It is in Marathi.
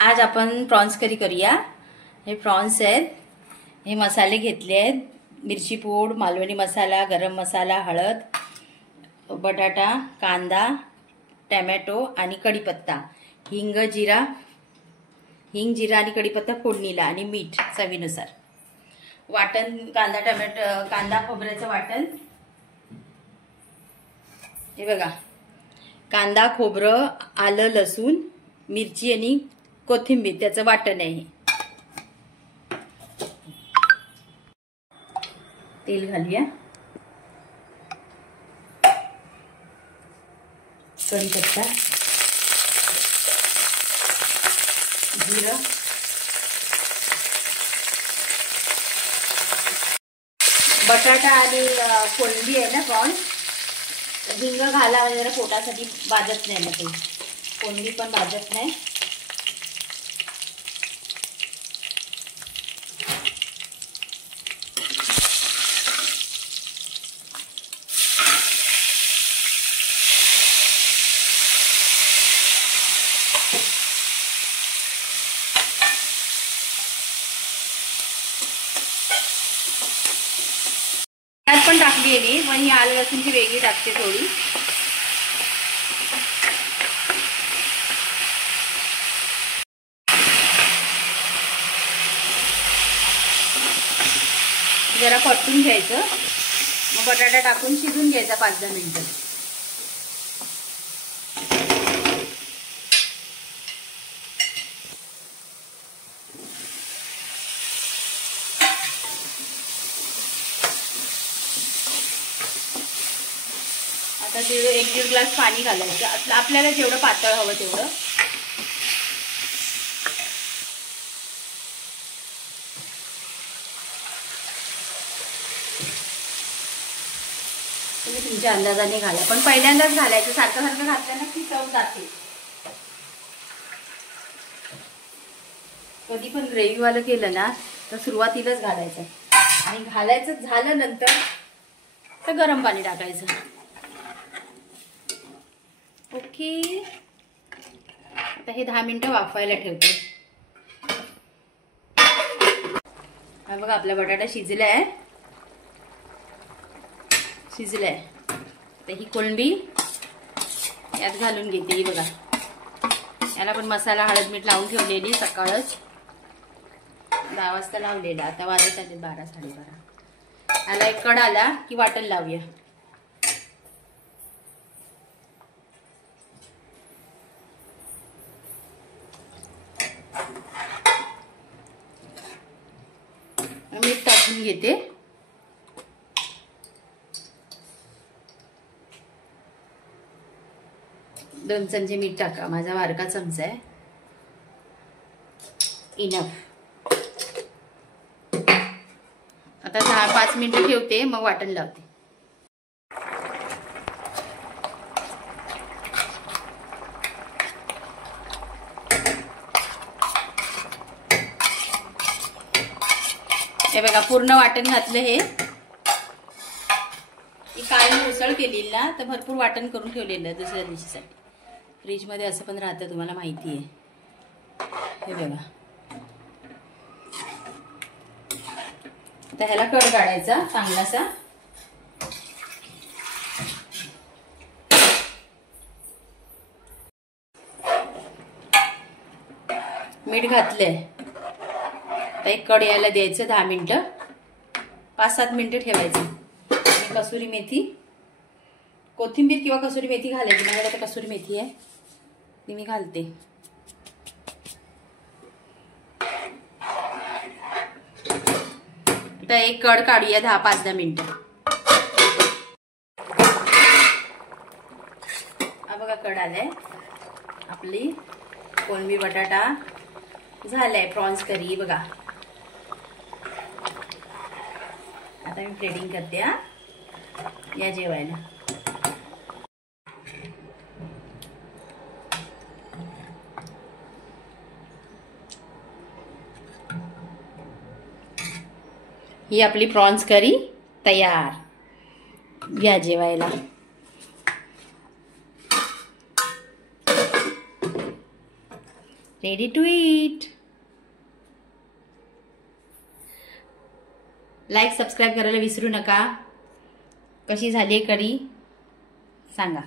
आज आपण प्रॉन्स करी करूया। हे प्रॉन्स आहेत, हे मसाले घेतले आहेत, मिरची पूड, मालवणी मसाला, गरम मसाला, हळद, बटाटा, कांदा, टोमॅटो आणि कढीपत्ता, हिंग जिरा आणि कढीपत्ता फोडणीला आणि मीठ चवीनुसार। वाटण कांदा टोमॅटो कांदा खोबऱ्याचं वाटण हे बघा, कांदा खोबरं आलं लसूण मिरची आणि कोथिंबीर त्याचं वाटण आहे। तेल घालूया, कढीपत्ता, जिरं, बटाटा आणि कोळंबी आहे ना प्रॉन्स, हिंग घाला वगैरे पोटासाठी भाजत नाही ना, ते कोळंबी पण भाजत नाही। पण टाकली आहे मी, पण ही आलं लसूणची वेगळी टाकते थोडी। जरा परतून घ्यायचं, मग बटाटा टाकून शिजून घ्यायचा 5-10 मिनिटं। आता 1-1.5 ग्लास पाणी घालायचं, आपल्याला जेवढं पातळ हवं तेवढं। तुम्ही तुमच्या अंदाजाने घाला, पण पहिल्यांदाच घालायचं, सारखं सारखं घातलं ना की चव जाते। कधी पण ग्रेव्हीवालं केलं ना तर सुरुवातीलाच घालायचं, आणि घालायचं झालं नंतर तर गरम पाणी टाकायचं। ओके, आता हे 10 मिनिटं वाफवायला ठेवते। हा बघा, आपला बटाटा शिजलाय। तर ही कोळंबी यात घालून घेते। ही बघा, याला पण मसाला हळद मीठ लावून ठेवलेली, सकाळच 10 वाजता लावलेला, आता वाजत आले 12-12:30। याला एक कड आला की वाटण लावूया। मीठ टाकून घेते, दोन चमचे मीठ टाका, माझा बारका चमचा आहे, इनफ। आता 5 मिनिटं ठेवते, मग वाटण लावते। हे बघा, पूर्ण वाटण घातलं। हे काळी उसळ केलेली ना, तर भरपूर वाटण करून ठेवलेलं दुसऱ्या दिवशीसाठी। फ्रीज मध्ये असं पण राहतं, तुम्हाला माहिती आहे। हे बघा, आता ह्याला कड काढायचा चांगलासा। मीठ घातलंय, आता एक कड यायला द्यायचं 10 मिनिटं, 5-7 मिनिटं ठेवायचं। आणि कसुरी मेथी, कोथिंबीर किंवा कसुरी मेथी घालायची, माझ्याकडे आता कसुरी मेथी आहे ती मी घालते। आता एक कड काढूया 5-10 मिनिटं। हा बघा, कड आलाय, आपली कोळंबी बटाटा झालाय, प्रॉन्स करी बघा। आता मी प्लेटिंग करते, या जेवायला। ही आपली प्रॉन्स करी तयार, या जेवायला। Ready to eat. Like subscribe करायला विसरू नका. कशी झाली कढी सांगा.